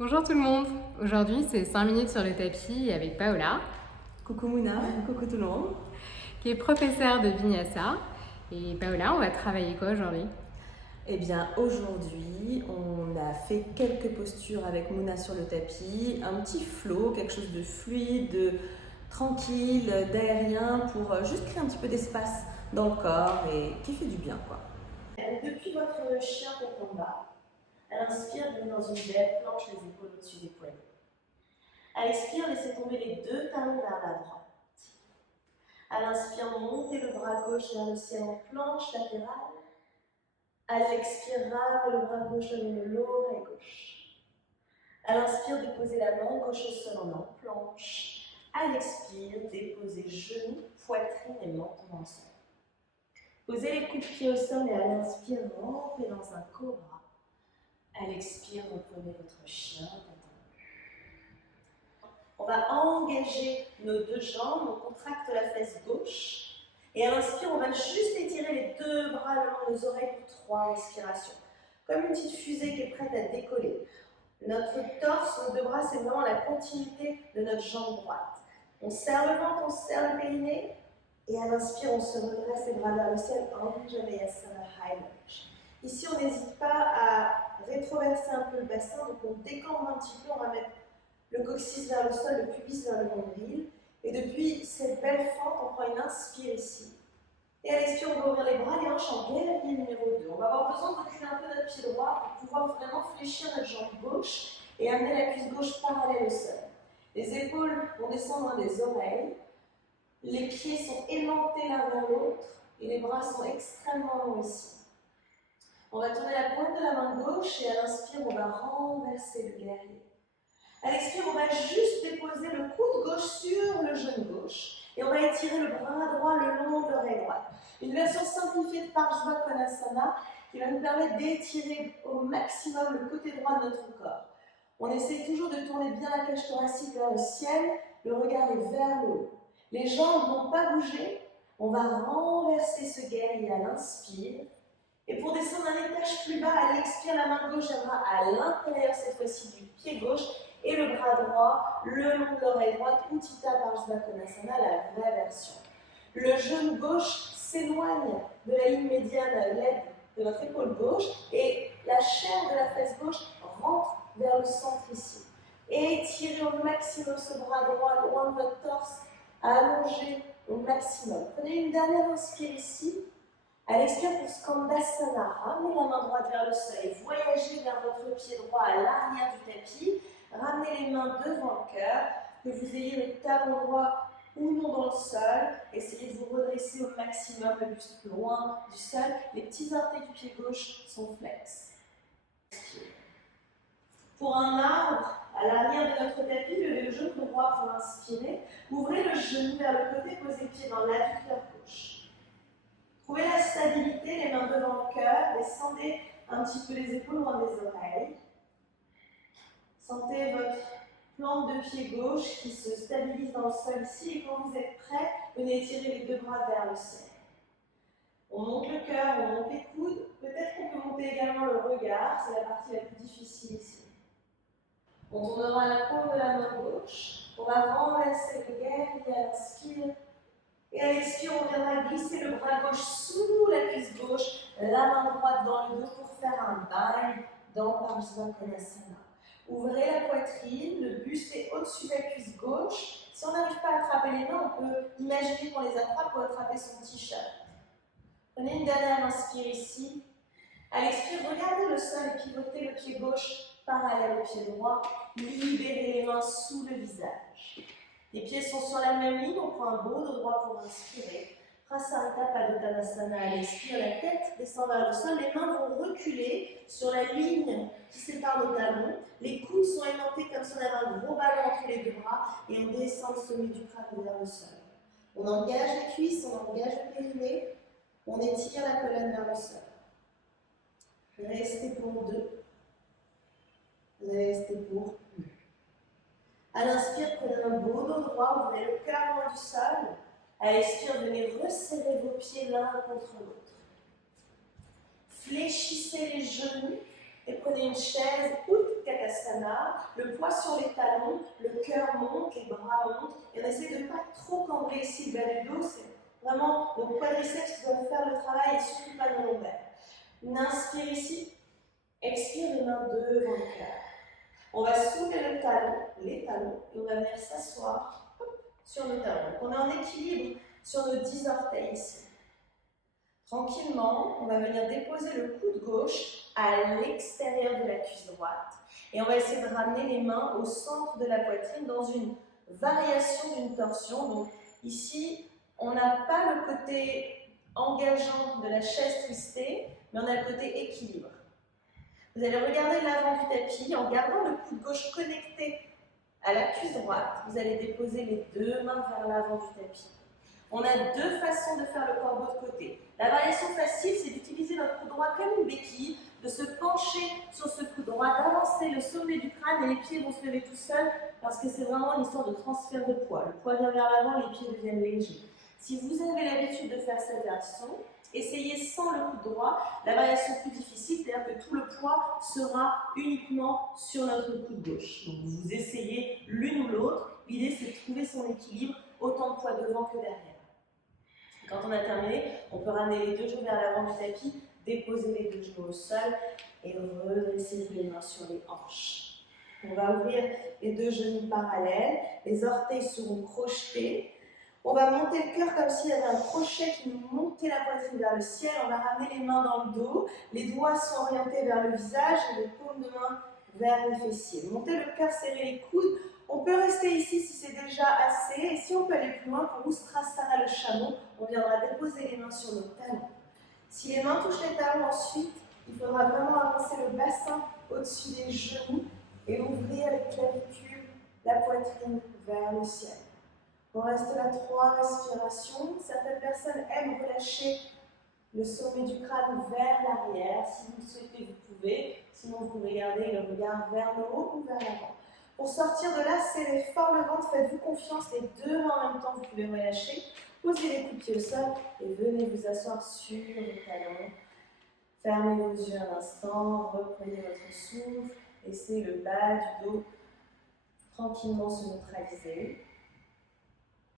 Bonjour tout le monde. Aujourd'hui, c'est 5 minutes sur le tapis avec Paola, Coucou Mouna, coucou tout le monde. qui est professeure de Vinyasa. Et Paola, on va travailler quoi aujourd'hui? Eh bien aujourd'hui, on a fait quelques postures avec Mouna sur le tapis, un petit flow, quelque chose de fluide, de tranquille, d'aérien pour juste créer un petit peu d'espace dans le corps et qui fait du bien quoi. Depuis votre chien tête en bas, à l'inspire, venez dans une belle planche, les épaules au-dessus des poignets. À l'expire, laissez tomber les deux talons vers la droite. À l'inspire, montez le bras gauche vers le ciel en planche latérale. À l'expire, ramenez le bras gauche vers l'oreille gauche. À l'inspire, déposez la main gauche au sol en planche. À l'expire, déposez genoux, poitrine et menton dans le sol. Posez les coups de pied au sol et à l'inspire, rampez dans un cobra. À l'expire, reprenez votre chien. On va engager nos deux jambes, on contracte la fesse gauche. Et à l'inspire, on va juste étirer les deux bras le long des oreilles pour 3 respirations. Comme une petite fusée qui est prête à décoller. Notre torse, nos deux bras, c'est vraiment la continuité de notre jambe droite. On serre le ventre, on serre le périnée. Et à l'inspire, on se redresse les bras vers le ciel. Anjaneyasana High Lunge. Ici, on n'hésite pas à rétroverser un peu le bassin. Donc on décambre un petit peu, on va mettre le coccyx vers le sol, le pubis vers le nombril. Et depuis cette belle fente, on prend une inspire ici. Et à l'expire, on va ouvrir les bras, les hanches en guerrier numéro 2. On va avoir besoin de reculer un peu notre pied droit pour pouvoir vraiment fléchir notre jambe gauche et amener la cuisse gauche parallèle au sol. Les épaules vont descendre des oreilles. Les pieds sont aimantés l'un vers l'autre et les bras sont extrêmement longs ici. On va tourner la pointe de la main gauche et à l'inspire, on va renverser le guerrier. À l'expire, on va juste déposer le coude gauche sur le genou gauche et on va étirer le bras droit le long de l'oreille droite. Une version simplifiée de Parsvakonasana qui va nous permettre d'étirer au maximum le côté droit de notre corps. On essaie toujours de tourner bien la cage thoracique vers le ciel, le regard est vers le haut. Les jambes ne vont pas bouger, on va renverser ce guerrier à l'inspire. Et pour descendre un étage plus bas, à l'expire, la main gauche viendra à l'intérieur cette fois-ci du pied gauche et le bras droit le long de l'oreille droite, Utthita Parsvakonasana, la vraie version. Le genou gauche s'éloigne de la ligne médiane à l'aide de votre épaule gauche et la chair de la fesse gauche rentre vers le centre ici. Et étirez au maximum ce bras droit loin de votre torse, allongez au maximum. Prenez une dernière inspire ici. À l'expire pour Skandasana, ramenez la main droite vers le sol et voyagez vers votre pied droit à l'arrière du tapis. Ramenez les mains devant le cœur, que vous ayez le talon droit ou non dans le sol. Essayez de vous redresser au maximum, le buste loin du sol. Les petits orteils du pied gauche sont flex. Pour un arbre, à l'arrière de notre tapis, levez le genou droit pour inspirer. Ouvrez le genou vers le côté, posez le pied dans l'adducteur gauche. Trouvez la stabilité, les mains devant le cœur, descendez un petit peu les épaules loin des oreilles. Sentez votre plante de pied gauche qui se stabilise dans le sol ici et quand vous êtes prêt, venez étirer les deux bras vers le ciel. On monte le cœur, on monte les coudes, peut-être qu'on peut monter également le regard, c'est la partie la plus difficile ici. On tournera la paume de la main gauche, on va renverser le guerrier à l'inspire. Et à l'expire, on viendra glisser le bras gauche sous la cuisse gauche, la main droite dans le dos pour faire un bind dans Parsvakonasana. Ouvrez la poitrine, le buste est au-dessus de la cuisse gauche. Si on n'arrive pas à attraper les mains, on peut imaginer qu'on les attrape pour attraper son t-shirt. Prenez une dernière inspire ici. À l'expire, regardez le sol et pivotez le pied gauche parallèle au pied droit. Libérez les mains sous le visage. Les pieds sont sur la même ligne, on prend un bond de droit pour inspirer. Prasarita Padottanasana à l'expire, la tête descend vers le sol, les mains vont reculer sur la ligne qui sépare nos talons. Les coudes sont aimantés comme si on avait un gros ballon entre les deux bras et on descend le sommet du crâne vers le sol. On engage les cuisses, on engage le périnée, on étire la colonne vers le sol. Restez pour 2. Restez pour 1. À l'inspire, prenez un beau dos droit, ouvrez le cœur loin du sol. À l'expire, venez resserrer vos pieds l'un contre l'autre. Fléchissez les genoux et prenez une chaise Utkatasana là, le poids sur les talons, le cœur monte, les bras montent, et on essaie de ne pas trop cambrer ici le bas du dos, c'est vraiment nos quadriceps qui doivent faire le travail et surtout pas nos lombaires. On inspire ici, expire les mains devant le cœur. On va soulever le talon, les talons, et on va venir s'asseoir sur nos talons. Donc on est en équilibre sur nos 10 orteils ici. Tranquillement, on va venir déposer le coude gauche à l'extérieur de la cuisse droite. Et on va essayer de ramener les mains au centre de la poitrine dans une variation d'une torsion. Donc ici, on n'a pas le côté engageant de la chaise twistée, mais on a le côté équilibre. Vous allez regarder l'avant du tapis en gardant le coude gauche connecté à la cuisse droite. Vous allez déposer les deux mains vers l'avant du tapis. On a deux façons de faire le corbeau de côté. La variation facile, c'est d'utiliser notre coude droit comme une béquille, de se pencher sur ce coude droit, d'avancer le sommet du crâne et les pieds vont se lever tout seuls parce que c'est vraiment une histoire de transfert de poids. Le poids vient vers l'avant, les pieds deviennent légers. Si vous avez l'habitude de faire cette version, essayez sans le coude droit. La variation plus difficile, c'est-à-dire que tout le poids sera uniquement sur notre coude gauche. Donc vous essayez l'une ou l'autre. L'idée, c'est de trouver son équilibre, autant de poids devant que derrière. Quand on a terminé, on peut ramener les deux genoux vers l'avant du tapis, déposer les deux genoux au sol et redresser les mains sur les hanches. On va ouvrir les deux genoux parallèles, les orteils seront crochetés. On va monter le cœur comme s'il y avait un crochet qui nous montait la poitrine vers le ciel. On va ramener les mains dans le dos, les doigts sont orientés vers le visage et les paumes de main vers les fessiers. Montez le cœur, serrez les coudes. On peut rester ici si c'est déjà assez. Et si on peut aller plus loin, pour Ustrasana, le chameau, on viendra déposer les mains sur nos talons. Si les mains touchent les talons ensuite, il faudra vraiment avancer le bassin au-dessus des genoux et ouvrir les clavicules, la poitrine vers le ciel. On reste là 3 respirations. Certaines personnes aiment relâcher le sommet du crâne vers l'arrière. Si vous le souhaitez, vous pouvez. Sinon, vous pouvez garder le regard vers le haut ou vers l'avant. Pour sortir de là, serrez fort le ventre. Faites-vous confiance. Les deux mains en même temps, vous pouvez relâcher. Posez les coups de pied au sol et venez vous asseoir sur les talons. Fermez vos yeux un instant. Reprenez votre souffle. Laissez le bas du dos tranquillement se neutraliser.